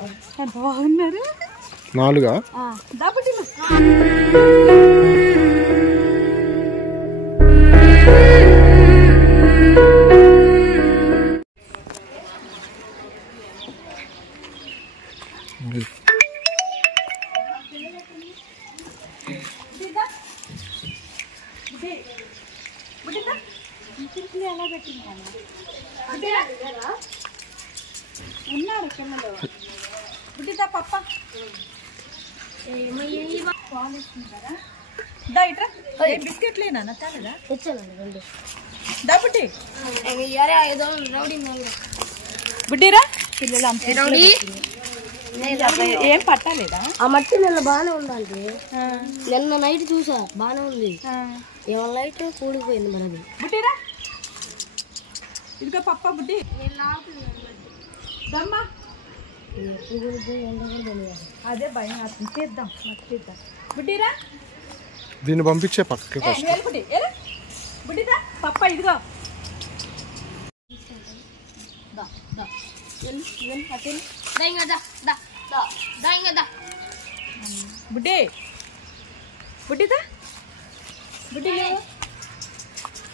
ఎంత బాగున్నారు. 4 దాపటి ఎలా పెట్టింది ఉన్నారు కిందలో. బుడ్డిదా పప్ప బిస్కెట్లేనా తేలేదా? బుడ్డి బుడ్డిరా పిల్లలు ఏం పట్టాలేదా? ఆ మట్టి నిన్న బాగానే ఉందండి. నిన్న నైట్ చూసా బాగానే ఉంది. ఏమో లైట్ కూలిపోయింది మనది. బుడ్డిరా ఇదిగో పప్ప బుడ్డి దమ్మా. అదే భయం తీద్దాం తీద్దాం. బుడ్డిరా దీన్ని పంపించే పక్కకి బుడ్డిదా పప్ప ఇదిగో బుడ్డి బుడ్డిదా బుడ్డి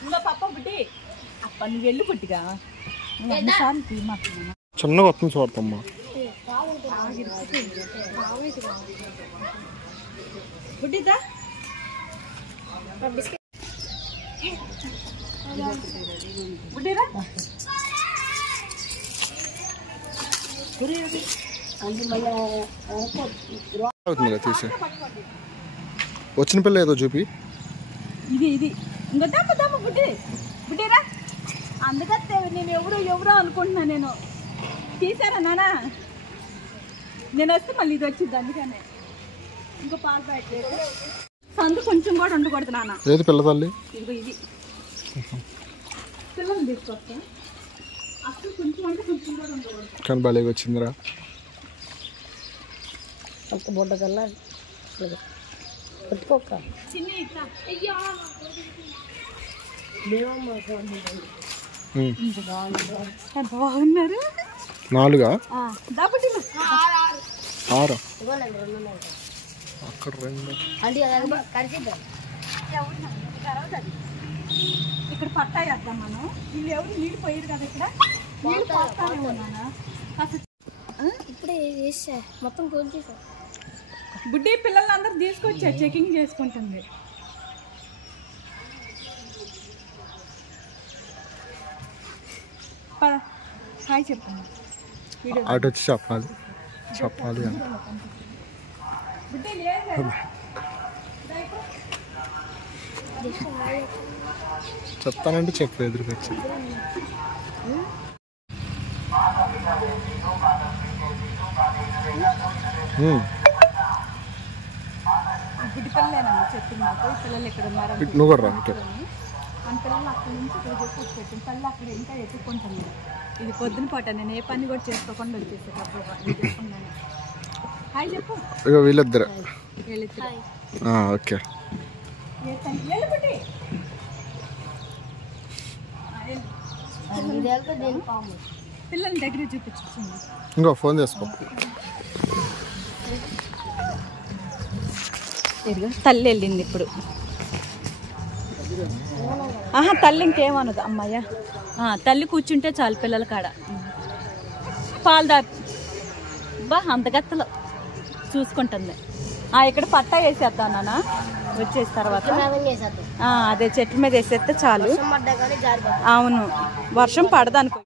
ఇంకా పప్ప బుడ్డి అప్ప నువ్వు వెళ్ళు బుడ్డిగా. చిన్నగా వస్తుంది చూడమ్మా. బుడ్డిదా బుడ్డిరా అవుతుంది తీసి వచ్చిన పిల్ల ఏదో చూపి. ఇది ఇది ఇంకా దమ్మ దమ్మ బుడ్డి బుడ్డిరా. అందుకతే నేను ఎవరో అనుకుంటున్నా. నేను తీసారా నానా? నేను వస్తే మళ్ళీ ఇది వచ్చింది. అందుకనే ఇంకో పాలు పెట్టలేదు. సందు కొంచెం కూడా ఉండకూడదు నాన్న. ఏది పిల్ల తల్లి? ఇదిగో ఇది పిల్లలు తీసుకొస్తా. అసలు కొంచెం అంటే కొంచెం కూడా ఉండకూడదు. కానీ భలేగా వచ్చిందిరా. అంత బొడ్డ కల్లా పెట్టుకోక చిన్న ఇట్లా ఎంత బాగున్నారు. 4 దాపటి 6 అక్కడ 2 ఇక్కడ పట్టాయి వద్దాం మనం. వీళ్ళు ఎవరు నీళ్ళు పోయారు కదా ఇక్కడ. నీళ్ళు పోతానే ఉన్నానా ఇప్పుడే వేసా మొత్తం కోల్చేసా. బుడ్డి పిల్లలందరూ తీసుకొచ్చా చెకింగ్ చేసుకుంటుంది. హాయ్ చెప్పండి. అటు వచ్చి చెప్పాలి అని చెప్తానంటే చెప్పు ఎదురుకి వచ్చి. బుడ్డి పిల్లలేనమ్మా చెప్పింది నాకు. పిల్లలు ఇక్కడ ఉన్నారు నువ్వు కూడా రా. మన పిల్లలు అక్కడి నుంచి ఇక్కడ చెప్పి పెట్టిన పిల్లలు అక్కడ ఇంకా ఎత్తుక్కుంటుంది. ఇది పొద్దున పూట నేను ఏ పని కూడా చేసుకోకుండా వచ్చేసాను. హాయ్ చెప్పు. ఇక వీళ్ళిద్దరు ఓకే. పిల్లల దగ్గర చూపించింది. ఇంకో ఫోన్ చేసుకో. తల్లి వెళ్ళింది ఇప్పుడు. తల్లి ఇంకేమనదు అమ్మాయ్య. తల్లి కూర్చుంటే చాలు పిల్లల కాడ. పాలు బా అంతగత్తలో చూసుకుంటుంది. ఇక్కడ పట్టా వేసేద్దాం నాన్న వచ్చేసిన తర్వాత. అదే చెట్ల మీద వేసేస్తే చాలు. అవును వర్షం పడదనుకో.